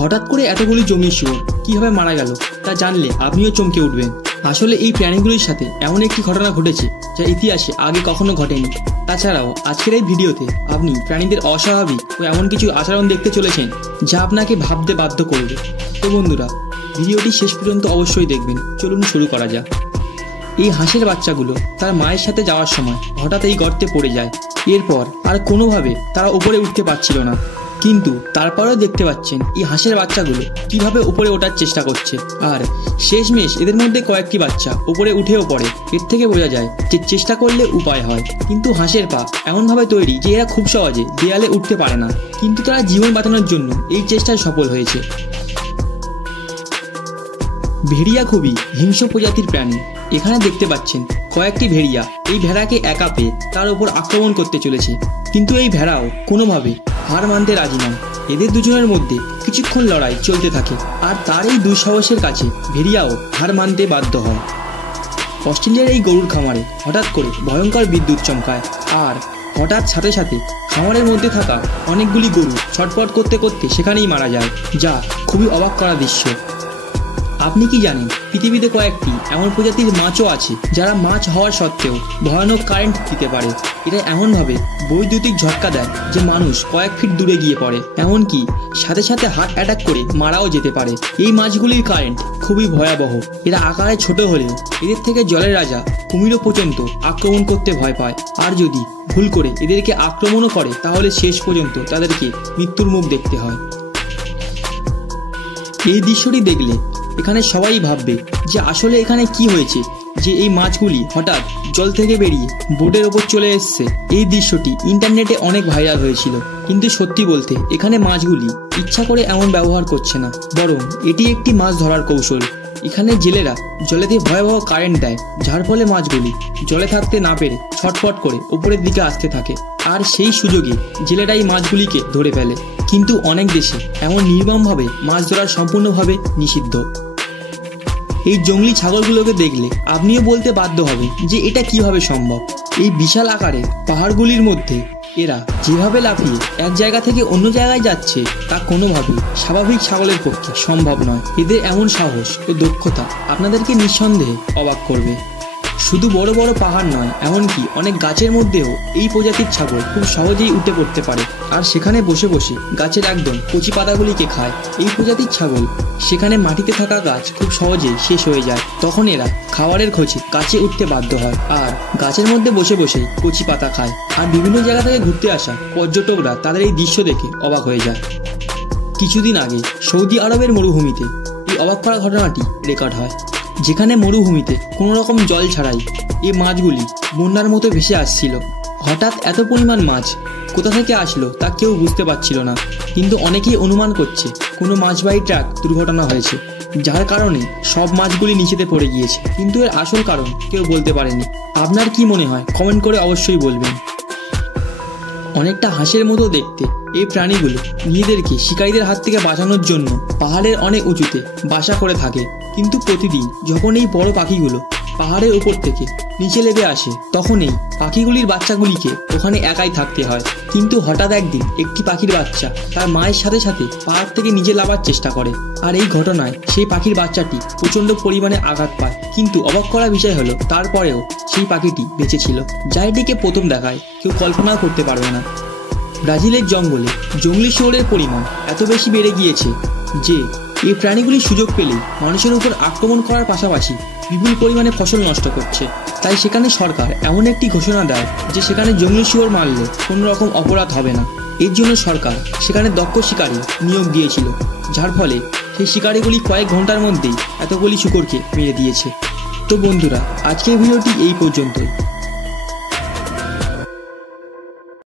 হঠাৎ করে এতগুলি জমি শুয়োর কিভাবে মারা গেল তা জানলে আপনিও চমকে উঠবেন। আসলে এই প্রাণীগুলির সাথে এমন একটি ঘটনা ঘটেছে যা ইতিহাসে আগে কখনো ঘটেনি। তাছাড়াও আজকের এই ভিডিওতে আপনি প্রাণীদের অস্বাভাবিক ও এমন কিছু আচরণ দেখতে চলেছেন যা আপনাকে ভাবতে বাধ্য করবে। তো বন্ধুরা, ভিডিওটি শেষ পর্যন্ত অবশ্যই দেখবেন। চলুন শুরু করা যাক। এই হাঁসের বাচ্চাগুলো তার মায়ের সাথে যাওয়ার সময় হঠাৎ এই গর্তে পড়ে যায়। এরপর আর কোনোভাবে তারা উপরে উঠতে পারছিল না, কিন্তু তারপরেও দেখতে পাচ্ছেন এই হাঁসের বাচ্চাগুলো কিভাবে উপরে ওঠার চেষ্টা করছে। আর শেষমেশ এদের মধ্যে কয়েকটি বাচ্চা উপরে উঠেও পড়ে। এর থেকে বোঝা যায় যে চেষ্টা করলে উপায় হয়, কিন্তু হাঁসের পা এমনভাবে তৈরি যে এরা খুব সহজে দেয়ালে উঠতে পারে না, কিন্তু তারা জীবন বাঁচানোর জন্য এই চেষ্টায় সফল হয়েছে। ভেড়িয়া খুবই হিংস্র প্রজাতির প্রাণী। এখানে দেখতে পাচ্ছেন কয়েকটি ভেড়িয়া এই ভেড়াকে একা পেয়ে তার উপর আক্রমণ করতে চলেছে, কিন্তু এই ভেড়াও কোনোভাবে হার মানতে রাজি নয়। এদের দুজনের মধ্যে কিছুক্ষণ লড়াই চলতে থাকে, আর তার এই দুঃসাহসের কাছে ভেড়িয়াও হার মানতে বাধ্য হয়। অস্ট্রেলিয়ার এই গরুর খামারে হঠাৎ করে ভয়ঙ্কর বিদ্যুৎ চমকায়, আর হঠাৎ সাথে সাথে খামারের মধ্যে থাকা অনেকগুলি গরু ছটফট করতে করতে সেখানেই মারা যায়, যা খুবই অবাক করা দৃশ্য। আপনি কি জানেন পৃথিবীতে কয়েকটি এমন প্রজাতির মাছও আছে যারা মাছ হওয়ার সত্ত্বেও ভয়ানক কারেন্ট দিতে পারে। এটা এমনভাবে বৈদ্যুতিক ঝটকা দেয় যে মানুষ কয়েক ফিট দূরে গিয়ে পড়ে, এমনকি সাথে সাথে হার্ট অ্যাটাক করে মারাও যেতে পারে। এই মাছগুলির কারেন্ট খুবই ভয়াবহ। এরা আকারে ছোট হলেও এদের থেকে জলের রাজা কুমিরও পর্যন্ত আক্রমণ করতে ভয় পায়, আর যদি ভুল করে এদেরকে আক্রমণও করে তাহলে শেষ পর্যন্ত তাদেরকে মৃত্যুর মুখ দেখতে হয়। এই দৃশ্যটি দেখলে এখানে সবাই ভাববে যে আসলে এখানে কি হয়েছে যে এই মাছগুলি হঠাৎ জল থেকে বেরিয়ে বোটের ওপর চলে এসছে। এই দৃশ্যটি ইন্টারনেটে অনেক ভাইরাল হয়েছিল, কিন্তু সত্যি বলতে এখানে মাছগুলি ইচ্ছা করে এমন ব্যবহার করছে না, বরং এটি একটি মাছ ধরার কৌশল। এখানে জেলেরা জলেতে ভয়াবহ কারেন্ট দেয়, যার ফলে মাছগুলি জলে থাকতে না পেরে ছটফট করে উপরের দিকে আসতে থাকে, আর সেই সুযোগে জেলেরা এই মাছগুলিকে ধরে ফেলে। কিন্তু অনেক দেশে এমন নির্মমভাবে মাছ ধরা সম্পূর্ণভাবে নিষিদ্ধ। এই জঙ্গলি ছাগলগুলোকে দেখলে আপনিও বলতে বাধ্য হবেন যে এটা কিভাবে সম্ভব। এই বিশাল আকারের পাহাড়গুলির মধ্যে এরা যেভাবে লাফিয়ে এক জায়গা থেকে অন্য জায়গায় যাচ্ছে তা কোনোভাবেই স্বাভাবিক ছাগলের পক্ষে সম্ভব নয়। এদের এমন সাহস ও দক্ষতা আপনাদেরকে নিঃসন্দেহে অবাক করবে। শুধু বড় বড় পাহাড় নয়, এমনকি অনেক গাছের মধ্যেও এই প্রজাতির ছাগল খুব সহজেই উঠে পড়তে পারে, আর সেখানে বসে বসে গাছের একদম কচি পাতাগুলিকে খায়। এই প্রজাতির ছাগল সেখানে মাটিতে থাকা গাছ খুব সহজেই শেষ হয়ে যায়, তখন এরা খাবারের খোঁজে গাছে উঠতে বাধ্য হয়, আর গাছের মধ্যে বসে বসেই কচি পাতা খায়। আর বিভিন্ন জায়গা থেকে ঘুরতে আসা পর্যটকরা তাদের এই দৃশ্য দেখে অবাক হয়ে যায়। কিছুদিন আগে সৌদি আরবের মরুভূমিতে এই অবাক করা ঘটনাটি রেকর্ড হয়, যেখানে মরুভূমিতে কোনো রকম জল ছাড়াই এই মাছগুলি বন্যার মতো ভেসে আসছিল। হঠাৎ এত পরিমাণ মাছ কোথা থেকে আসলো তা কেউ বুঝতে পারছিল না, কিন্তু অনেকেই অনুমান করছে কোনো মাছবাহী ট্রাক দুর্ঘটনা হয়েছে, যার কারণে সব মাছগুলি নিচেতে পড়ে গিয়েছে, কিন্তু এর আসল কারণ কেউ বলতে পারেনি। আপনার কি মনে হয় কমেন্ট করে অবশ্যই বলবেন। অনেকটা হাঁসের মতো দেখতে এই প্রাণীগুলো নিজেদেরকে শিকারীদের হাত থেকে বাঁচানোর জন্য পাহাড়ের অনেক উঁচুতে বাসা করে থাকে, কিন্তু প্রতিদিন যখন এই বড় পাখিগুলো পাহাড়ের উপর থেকে নিচে লেগে আসে তখন এই পাখিগুলির বাচ্চাগুলিকে ওখানে একাই থাকতে হয়। কিন্তু হঠাৎ একদিন একটি পাখির বাচ্চা তার মায়ের সাথে সাথে পাহাড় থেকে নিচে নামার চেষ্টা করে, আর এই ঘটনায় সেই পাখির বাচ্চাটি প্রচণ্ড পরিমাণে আঘাত পায়। কিন্তু অবাক করা বিষয় হলো তারপরেও সেই পাখিটি বেঁচে ছিল, যা এটিকে প্রথম দেখায় কেউ কল্পনাও করতে পারবে না। ব্রাজিলের জঙ্গলে জঙ্গলি শুয়োরের পরিমাণ এত বেশি বেড়ে গিয়েছে যে এই প্রাণীগুলি সুযোগ পেলেই মানুষের উপর আক্রমণ করার পাশাপাশি বিপুল পরিমাণে ফসল নষ্ট করছে। তাই সেখানে সরকার এমন একটি ঘোষণা দেয় যে সেখানে জঙ্গলি শুয়োর মারলে কোনো রকম অপরাধ হবে না। এর জন্য সরকার সেখানে দক্ষ শিকারী নিয়োগ দিয়েছিল, যার ফলে সেই শিকারিগুলি কয়েক ঘন্টার মধ্যেই এতগুলি শুকরকে মেরে দিয়েছে। তো বন্ধুরা, আজকের ভিডিওটি এই পর্যন্তই।